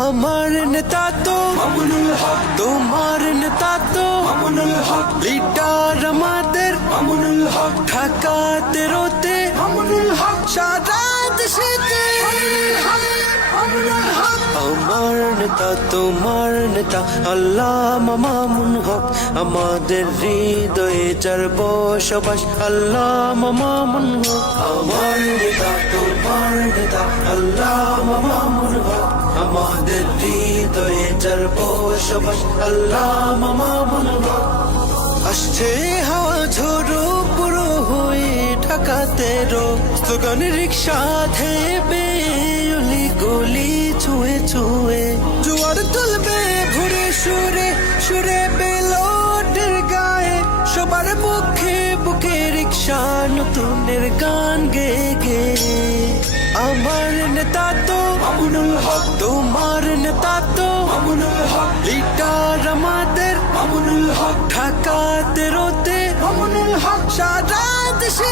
আমার নেতা তো মামুনুল হক, তোমার নেতা তো মামুনুল হক, লিডার আমাদের মামুনুল হক, ঢাকা 13-তে মামুনুল হক, সারা দেশেতে মামুনুল হক। আমার নেতা তোমার নেতা আল্লামা মামুন হক, আমাদের হৃদয়ে যার বসবাস আল্লামা মামুন হক। আমার নেতা তোমার নেতা আল্লামা মামুন হক, আমাদের হৃদয়ে যার বসবাস আল্লামা মামুন হক। আসছে হাওয়া ঝোড়ো পুরো হয়ে ঢাকা 13, স্লোগান রিক্সা ধেবে অলি গলি ছুঁয়ে ছুঁয়ে, জোয়ার তুলবে ভোরে সুরে সুরে বেলোটের গায়ে, সবার মুখে বুকে রিক্সা নতুনের গান গে গে। আমার নেতা তো মামুনুল হক, তোমার নেতা তো মামুনুল হক, লিডার আমাদের মামুনুল হক, ঢাকা 13-তে মামুনুল হক, সারা দেশে